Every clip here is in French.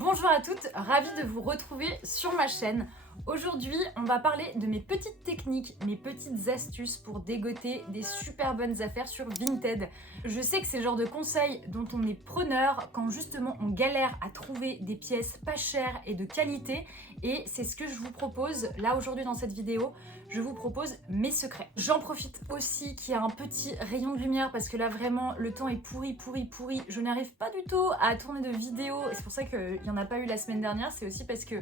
Bonjour à toutes, ravie de vous retrouver sur ma chaîne. Aujourd'hui, on va parler de mes petites techniques, mes petites astuces pour dégoter des super bonnes affaires sur Vinted. Je sais que c'est le genre de conseils dont on est preneur quand justement on galère à trouver des pièces pas chères et de qualité, et c'est ce que je vous propose là aujourd'hui dans cette vidéo. Je vous propose mes secrets. J'en profite aussi qu'il y a un petit rayon de lumière parce que là vraiment le temps est pourri. Je n'arrive pas du tout à tourner de vidéo et c'est pour ça qu'il n'y en a pas eu la semaine dernière. C'est aussi parce que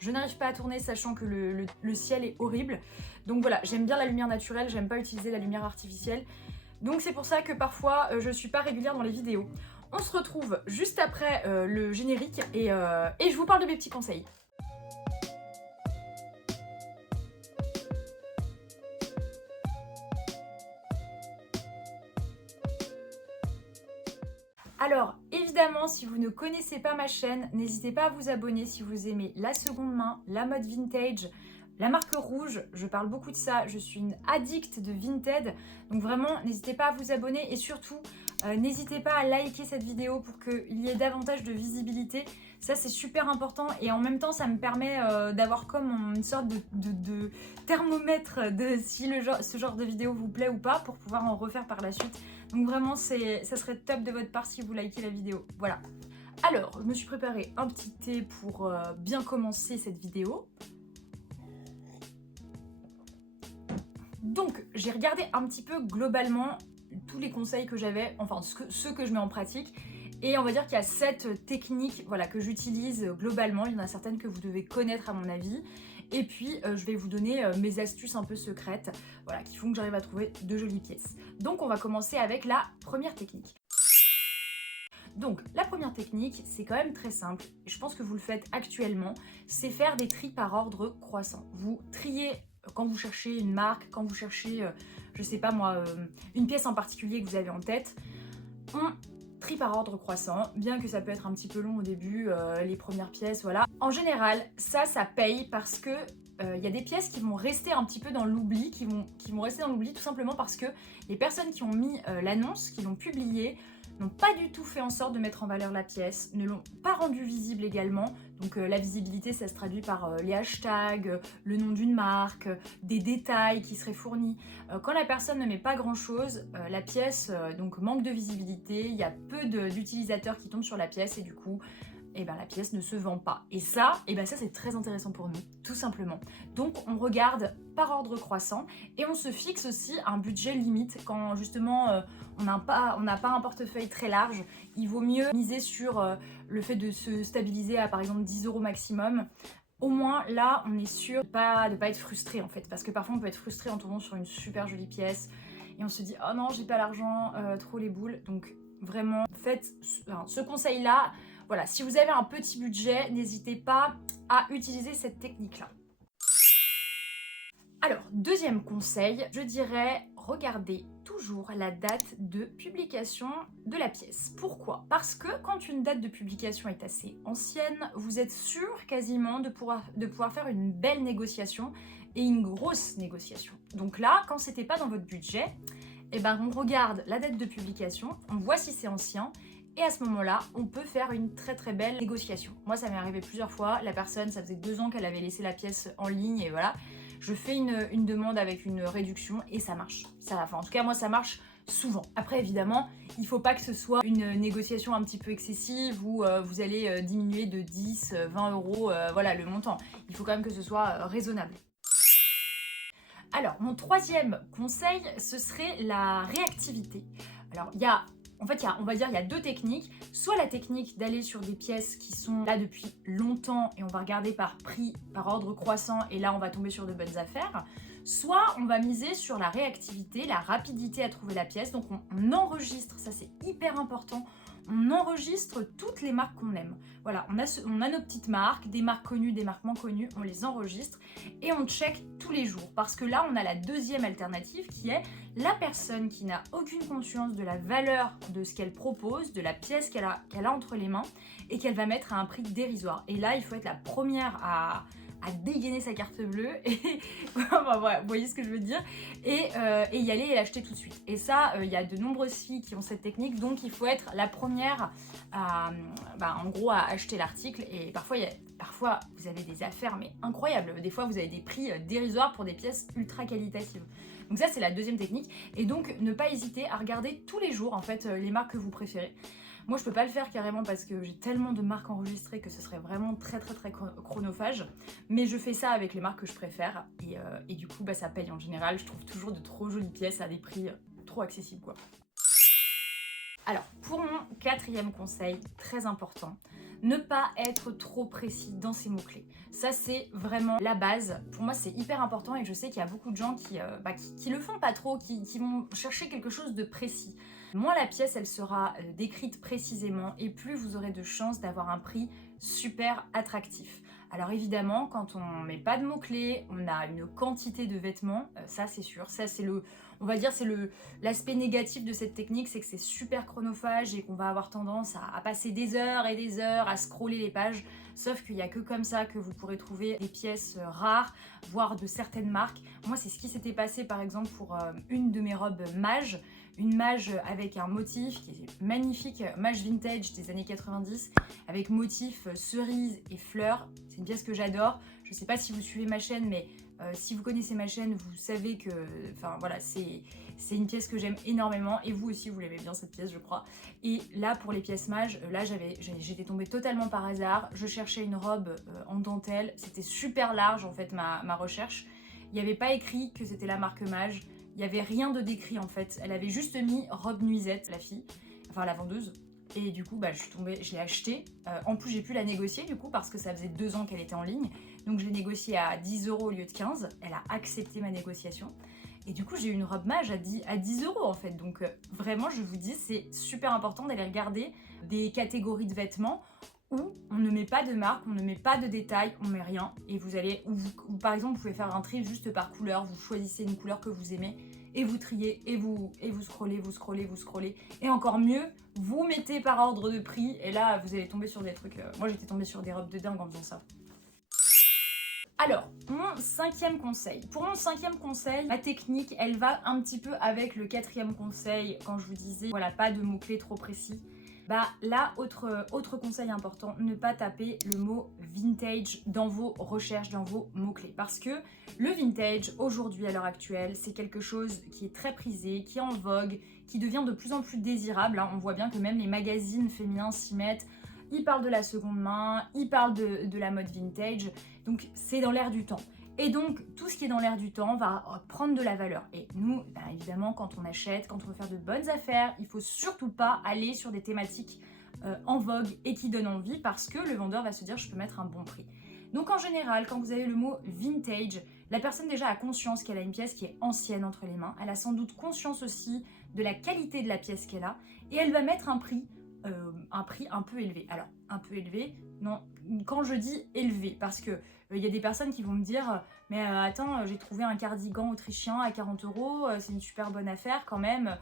je n'arrive pas à tourner sachant que le ciel est horrible. Donc voilà, j'aime bien la lumière naturelle, j'aime pas utiliser la lumière artificielle. Donc c'est pour ça que parfois je suis pas régulière dans les vidéos. On se retrouve juste après le générique et je vous parle de mes petits conseils. Alors, évidemment, si vous ne connaissez pas ma chaîne, n'hésitez pas à vous abonner si vous aimez la seconde main, la mode vintage, la marque rouge, je parle beaucoup de ça, je suis une addict de Vinted, donc vraiment, n'hésitez pas à vous abonner et surtout, n'hésitez pas à liker cette vidéo pour qu'il y ait davantage de visibilité. Ça, c'est super important et en même temps, ça me permet d'avoir comme une sorte de thermomètre de si ce genre de vidéo vous plaît ou pas pour pouvoir en refaire par la suite. Donc vraiment, ça serait top de votre part si vous likez la vidéo. Voilà. Alors, je me suis préparé un petit thé pour bien commencer cette vidéo. Donc, j'ai regardé un petit peu globalement tous les conseils que j'avais, enfin ceux que je mets en pratique. Et on va dire qu'il y a 7 techniques voilà, que j'utilise globalement. Il y en a certaines que vous devez connaître à mon avis. Et puis, je vais vous donner mes astuces un peu secrètes voilà, qui font que j'arrive à trouver de jolies pièces. Donc, on va commencer avec la première technique. Donc, la première technique, c'est quand même très simple. Et je pense que vous le faites actuellement. C'est faire des tris par ordre croissant. Vous triez quand vous cherchez une marque, quand vous cherchez, je sais pas moi, une pièce en particulier que vous avez en tête. On trie par ordre croissant, bien que ça peut être un petit peu long au début, les premières pièces, voilà. En général, ça paye parce que y a des pièces qui vont rester un petit peu dans l'oubli, qui vont rester dans l'oubli tout simplement parce que les personnes qui ont mis l'annonce, qui l'ont publiée, n'ont pas du tout fait en sorte de mettre en valeur la pièce, ne l'ont pas rendue visible également. Donc la visibilité, ça se traduit par les hashtags, le nom d'une marque, des détails qui seraient fournis. Quand la personne ne met pas grand-chose, la pièce donc manque de visibilité, il y a peu d'utilisateurs qui tombent sur la pièce et du coup, la pièce ne se vend pas. Et ça, ça c'est très intéressant pour nous, tout simplement. Donc on regarde par ordre croissant et on se fixe aussi un budget limite quand justement on n'a pas un portefeuille très large. Il vaut mieux miser sur le fait de se stabiliser à par exemple 10 € maximum. Au moins là on est sûr de pas être frustré en fait, parce que parfois on peut être frustré en tombant sur une super jolie pièce et on se dit oh non j'ai pas l'argent, trop les boules. Donc vraiment faites ce conseil là. Voilà, si vous avez un petit budget, n'hésitez pas à utiliser cette technique-là. Alors, deuxième conseil, je dirais regardez toujours la date de publication de la pièce. Pourquoi? Parce que quand une date de publication est assez ancienne, vous êtes sûr quasiment de pouvoir faire une belle négociation et une grosse négociation. Donc là, quand c'était pas dans votre budget, on regarde la date de publication, on voit si c'est ancien. Et à ce moment-là, on peut faire une très très belle négociation. Moi, ça m'est arrivé plusieurs fois. La personne, ça faisait 2 ans qu'elle avait laissé la pièce en ligne et voilà. Je fais une demande avec une réduction et ça marche. En tout cas, moi, ça marche souvent. Après, évidemment, il ne faut pas que ce soit une négociation un petit peu excessive où vous allez diminuer de 10, 20 €, voilà, le montant. Il faut quand même que ce soit raisonnable. Alors, mon troisième conseil, ce serait la réactivité. Alors, on va dire il y a 2 techniques. Soit la technique d'aller sur des pièces qui sont là depuis longtemps et on va regarder par prix, par ordre croissant et là on va tomber sur de bonnes affaires. Soit on va miser sur la réactivité, la rapidité à trouver la pièce. Donc on enregistre, ça c'est hyper important. On enregistre toutes les marques qu'on aime. Voilà, on a nos petites marques, des marques connues, des marques moins connues, on les enregistre et on check tous les jours. Parce que là, on a la deuxième alternative qui est la personne qui n'a aucune conscience de la valeur de ce qu'elle propose, de la pièce qu'elle a entre les mains et qu'elle va mettre à un prix dérisoire. Et là, il faut être la première à à dégainer sa carte bleue et enfin, voilà, vous voyez ce que je veux dire, et y aller et l'acheter tout de suite. Et ça, il y a de nombreuses filles qui ont cette technique, donc il faut être la première à, en gros, à acheter l'article. Et parfois vous avez des affaires mais incroyables, des fois vous avez des prix dérisoires pour des pièces ultra qualitatives. Donc ça c'est la deuxième technique, et donc ne pas hésiter à regarder tous les jours en fait les marques que vous préférez. Moi je peux pas le faire carrément parce que j'ai tellement de marques enregistrées que ce serait vraiment très chronophage, mais je fais ça avec les marques que je préfère, et du coup ça paye en général. Je trouve toujours de trop jolies pièces à des prix trop accessibles quoi. Alors, pour mon quatrième conseil, très important, ne pas être trop précis dans ses mots-clés. Ça, c'est vraiment la base. Pour moi, c'est hyper important, et je sais qu'il y a beaucoup de gens qui le font pas trop, qui vont chercher quelque chose de précis. Moins la pièce, elle sera décrite précisément, et plus vous aurez de chances d'avoir un prix super attractif. Alors évidemment, quand on met pas de mots-clés, on a une quantité de vêtements, ça c'est sûr. Ça c'est on va dire, c'est l'aspect négatif de cette technique, c'est que c'est super chronophage et qu'on va avoir tendance à passer des heures et des heures à scroller les pages. Sauf qu'il n'y a que comme ça que vous pourrez trouver des pièces rares, voire de certaines marques. Moi, c'est ce qui s'était passé par exemple pour une de mes robes mage. Une mage avec un motif qui est magnifique, mage vintage des années 90, avec motif cerise et fleurs. C'est une pièce que j'adore. Je ne sais pas si vous suivez ma chaîne, mais si vous connaissez ma chaîne, vous savez que, enfin voilà, c'est une pièce que j'aime énormément, et vous aussi vous l'aimez bien cette pièce je crois. Et là pour les pièces mages, là j'étais tombée totalement par hasard, je cherchais une robe en dentelle, c'était super large en fait ma recherche, il n'y avait pas écrit que c'était la marque mage, il n'y avait rien de décrit en fait, elle avait juste mis robe nuisette la fille, enfin la vendeuse. Et du coup, je suis tombée, je l'ai achetée. En plus, j'ai pu la négocier du coup parce que ça faisait 2 ans qu'elle était en ligne. Donc, je l'ai négociée à 10 € au lieu de 15. Elle a accepté ma négociation. Et du coup, j'ai eu une robe mage à 10 € en fait. Donc, vraiment, je vous dis, c'est super important d'aller regarder des catégories de vêtements où on ne met pas de marque, on ne met pas de détails, on met rien. Et vous allez, ou par exemple, vous pouvez faire un tri juste par couleur. Vous choisissez une couleur que vous aimez et vous triez, et vous scrollez. Et encore mieux, vous mettez par ordre de prix, et là vous allez tomber sur des trucs. Moi j'étais tombée sur des robes de dingue en faisant ça. Alors, mon cinquième conseil. Pour mon cinquième conseil, ma technique, elle va un petit peu avec le quatrième conseil, quand je vous disais, voilà, pas de mots-clés trop précis. Là, autre conseil important, ne pas taper le mot vintage dans vos recherches, dans vos mots-clés. Parce que le vintage, aujourd'hui, à l'heure actuelle, c'est quelque chose qui est très prisé, qui est en vogue, qui devient de plus en plus désirable. On voit bien que même les magazines féminins s'y mettent. Ils parlent de la seconde main, ils parlent de la mode vintage. Donc, c'est dans l'air du temps. Et donc, tout ce qui est dans l'air du temps va prendre de la valeur. Et nous, évidemment, quand on achète, quand on veut faire de bonnes affaires, il ne faut surtout pas aller sur des thématiques en vogue et qui donnent envie, parce que le vendeur va se dire « je peux mettre un bon prix ». Donc en général, quand vous avez le mot vintage, la personne déjà a conscience qu'elle a une pièce qui est ancienne entre les mains. Elle a sans doute conscience aussi de la qualité de la pièce qu'elle a, et elle va mettre un prix un peu élevé. Alors, un peu élevé, non, quand je dis élevé, parce que il y a des personnes qui vont me dire « mais attends, j'ai trouvé un cardigan autrichien à 40 €, c'est une super bonne affaire quand même ».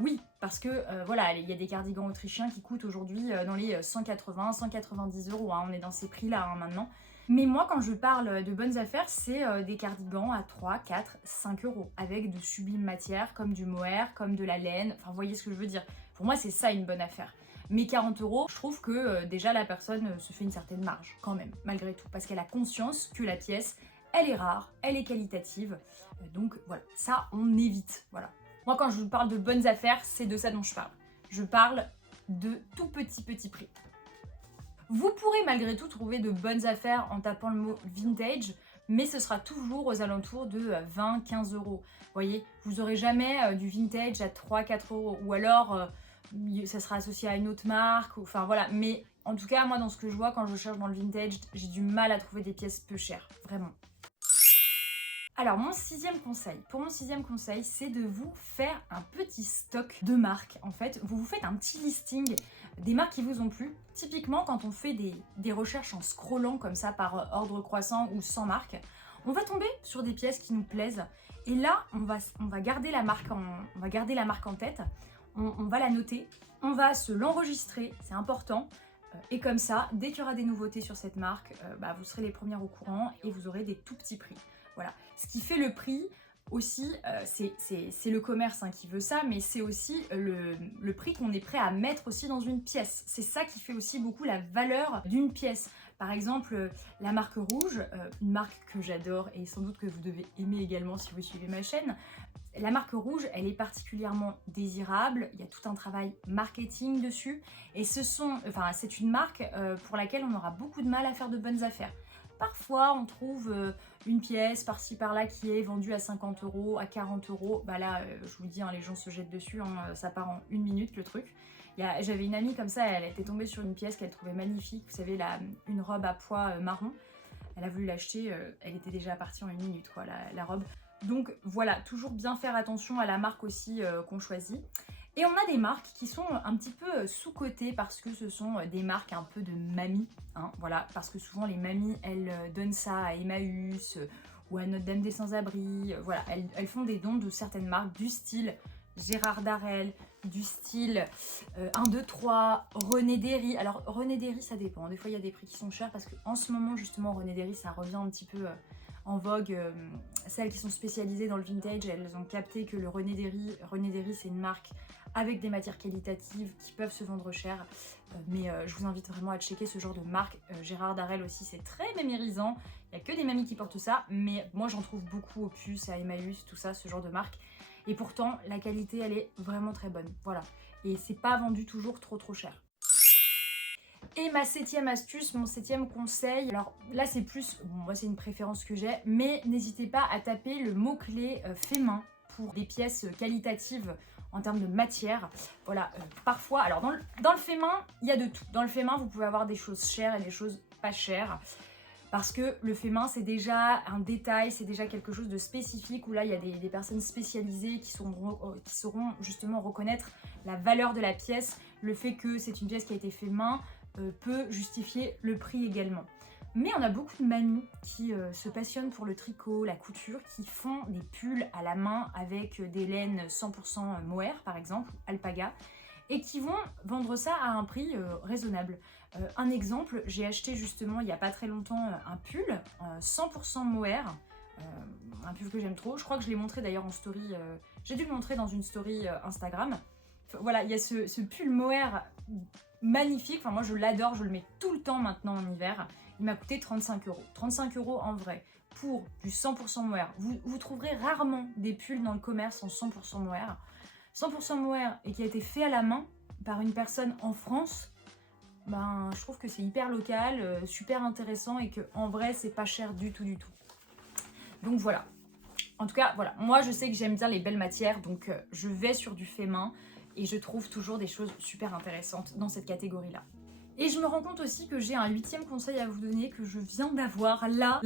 Oui, parce que voilà, il y a des cardigans autrichiens qui coûtent aujourd'hui dans les 180, 190 €, on est dans ces prix-là maintenant. Mais moi, quand je parle de bonnes affaires, c'est des cardigans à 3, 4, 5 €, avec de sublimes matières, comme du mohair, comme de la laine, enfin, vous voyez ce que je veux dire. Pour moi, c'est ça une bonne affaire. Mais 40 €, je trouve que déjà la personne se fait une certaine marge, quand même, malgré tout, parce qu'elle a conscience que la pièce, elle est rare, elle est qualitative, donc voilà, ça, on évite, voilà. Moi, quand je vous parle de bonnes affaires, c'est de ça dont je parle. Je parle de tout petit prix. Vous pourrez malgré tout trouver de bonnes affaires en tapant le mot vintage, mais ce sera toujours aux alentours de 20-15 €. Vous voyez, vous n'aurez jamais du vintage à 3-4 €, ou alors ça sera associé à une autre marque, enfin voilà. Mais en tout cas, moi dans ce que je vois quand je cherche dans le vintage, j'ai du mal à trouver des pièces peu chères, vraiment. Alors mon sixième conseil, pour mon sixième conseil, c'est de vous faire un petit stock de marques. En fait, vous faites un petit listing des marques qui vous ont plu. Typiquement, quand on fait des recherches en scrollant comme ça par ordre croissant ou sans marque, on va tomber sur des pièces qui nous plaisent. Et là, on va garder la marque en tête, on va la noter, on va se l'enregistrer, c'est important. Et comme ça, dès qu'il y aura des nouveautés sur cette marque, vous serez les premières au courant et vous aurez des tout petits prix. Voilà. Ce qui fait le prix aussi, c'est le commerce qui veut ça, mais c'est aussi le prix qu'on est prêt à mettre aussi dans une pièce. C'est ça qui fait aussi beaucoup la valeur d'une pièce. Par exemple, la marque Rouge, une marque que j'adore et sans doute que vous devez aimer également si vous suivez ma chaîne. La marque Rouge, elle est particulièrement désirable, il y a tout un travail marketing dessus et c'est une marque pour laquelle on aura beaucoup de mal à faire de bonnes affaires. Parfois, on trouve une pièce par-ci par-là qui est vendue à 50 €, à 40 €. Là, je vous le dis, les gens se jettent dessus, ça part en 1 minute le truc. J'avais une amie comme ça, elle était tombée sur une pièce qu'elle trouvait magnifique, vous savez, une robe à pois marron. Elle a voulu l'acheter, elle était déjà partie en 1 minute, quoi, la robe. Donc voilà, toujours bien faire attention à la marque aussi qu'on choisit. Et on a des marques qui sont un petit peu sous-cotées parce que ce sont des marques un peu de mamies. Voilà, parce que souvent les mamies, elles donnent ça à Emmaüs ou à Notre-Dame des Sans-Abri. Voilà, elles font des dons de certaines marques du style Gérard Darel, du style 1, 2, 3, René Derry. Alors René Derry, ça dépend. Des fois, il y a des prix qui sont chers parce qu'en ce moment, justement, René Derry, ça revient un petit peu en vogue. Celles qui sont spécialisées dans le vintage, elles ont capté que le René Derry, c'est une marque avec des matières qualitatives qui peuvent se vendre cher. Mais je vous invite vraiment à checker ce genre de marque. Gérard Darel aussi, c'est très mémérisant. Il n'y a que des mamies qui portent ça, mais moi j'en trouve beaucoup au Puce, à Emmaüs, tout ça, ce genre de marque. Et pourtant, la qualité, elle est vraiment très bonne. Voilà. Et c'est pas vendu toujours trop cher. Et ma 7e astuce, mon 7e conseil, alors là c'est plus, moi c'est une préférence que j'ai, mais n'hésitez pas à taper le mot-clé fait main pour des pièces qualitatives en termes de matière. Voilà, parfois, alors dans le fait main, il y a de tout. Dans le fait main, vous pouvez avoir des choses chères et des choses pas chères. Parce que le fait main, c'est déjà un détail, c'est déjà quelque chose de spécifique où là, il y a des personnes spécialisées qui sauront justement reconnaître la valeur de la pièce. Le fait que c'est une pièce qui a été faite main peut justifier le prix également. Mais on a beaucoup de mamies qui se passionnent pour le tricot, la couture, qui font des pulls à la main avec des laines 100% mohair par exemple, alpaga, et qui vont vendre ça à un prix raisonnable. Un exemple, j'ai acheté justement il n'y a pas très longtemps un pull 100% mohair, un pull que j'aime trop. Je crois que je l'ai montré d'ailleurs en story, j'ai dû le montrer dans une story Instagram. Voilà, il y a ce pull mohair magnifique, moi je l'adore, je le mets tout le temps maintenant en hiver. Il m'a coûté 35 €. 35 € en vrai pour du 100% mohair. Vous trouverez rarement des pulls dans le commerce en 100% mohair. 100% mohair et qui a été fait à la main par une personne en France, je trouve que c'est hyper local, super intéressant et que en vrai c'est pas cher du tout. Donc voilà. En tout cas, voilà, moi je sais que j'aime bien les belles matières, donc je vais sur du fait main et je trouve toujours des choses super intéressantes dans cette catégorie-là. Et je me rends compte aussi que j'ai un 8e conseil à vous donner que je viens d'avoir là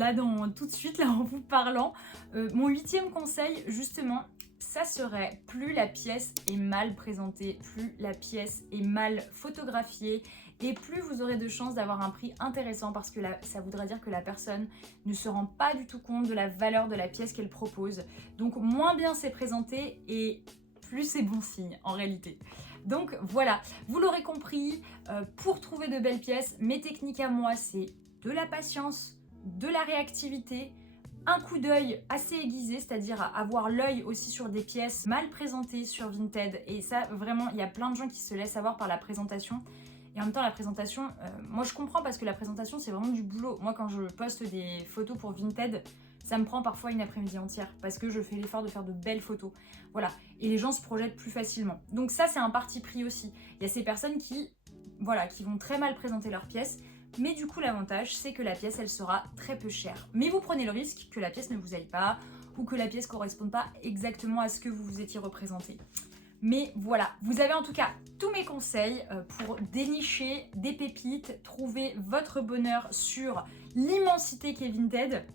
tout de suite, là en vous parlant. Mon 8e conseil, justement, ça serait plus la pièce est mal présentée, plus la pièce est mal photographiée et plus vous aurez de chances d'avoir un prix intéressant parce que ça voudrait dire que la personne ne se rend pas du tout compte de la valeur de la pièce qu'elle propose. Donc moins bien c'est présenté et plus c'est bon signe en réalité. Donc voilà, vous l'aurez compris, pour trouver de belles pièces, mes techniques à moi c'est de la patience, de la réactivité, un coup d'œil assez aiguisé, c'est-à-dire avoir l'œil aussi sur des pièces mal présentées sur Vinted. Et ça, vraiment, il y a plein de gens qui se laissent avoir par la présentation. Et en même temps, la présentation, moi je comprends parce que la présentation, c'est vraiment du boulot. Moi, quand je poste des photos pour Vinted, ça me prend parfois une après-midi entière parce que je fais l'effort de faire de belles photos. Voilà. Et les gens se projettent plus facilement. Donc ça, c'est un parti pris aussi. Il y a ces personnes qui vont très mal présenter leurs pièces. Mais du coup, l'avantage, c'est que la pièce, elle sera très peu chère. Mais vous prenez le risque que la pièce ne vous aille pas ou que la pièce ne corresponde pas exactement à ce que vous vous étiez représenté. Mais voilà, vous avez en tout cas tous mes conseils pour dénicher des pépites, trouver votre bonheur sur l'immensité qu'est Vinted.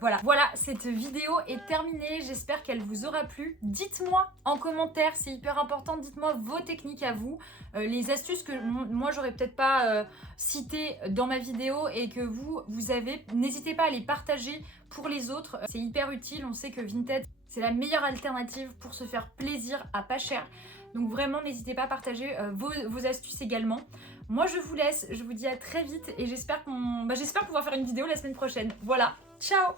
Voilà, cette vidéo est terminée, j'espère qu'elle vous aura plu. Dites-moi en commentaire, c'est hyper important, dites-moi vos techniques à vous, les astuces que moi j'aurais peut-être pas citées dans ma vidéo et que vous avez, n'hésitez pas à les partager pour les autres, c'est hyper utile, on sait que Vinted c'est la meilleure alternative pour se faire plaisir à pas cher. Donc vraiment, n'hésitez pas à partager vos astuces également. Moi, je vous laisse, je vous dis à très vite et j'espère pouvoir faire une vidéo la semaine prochaine. Voilà, ciao!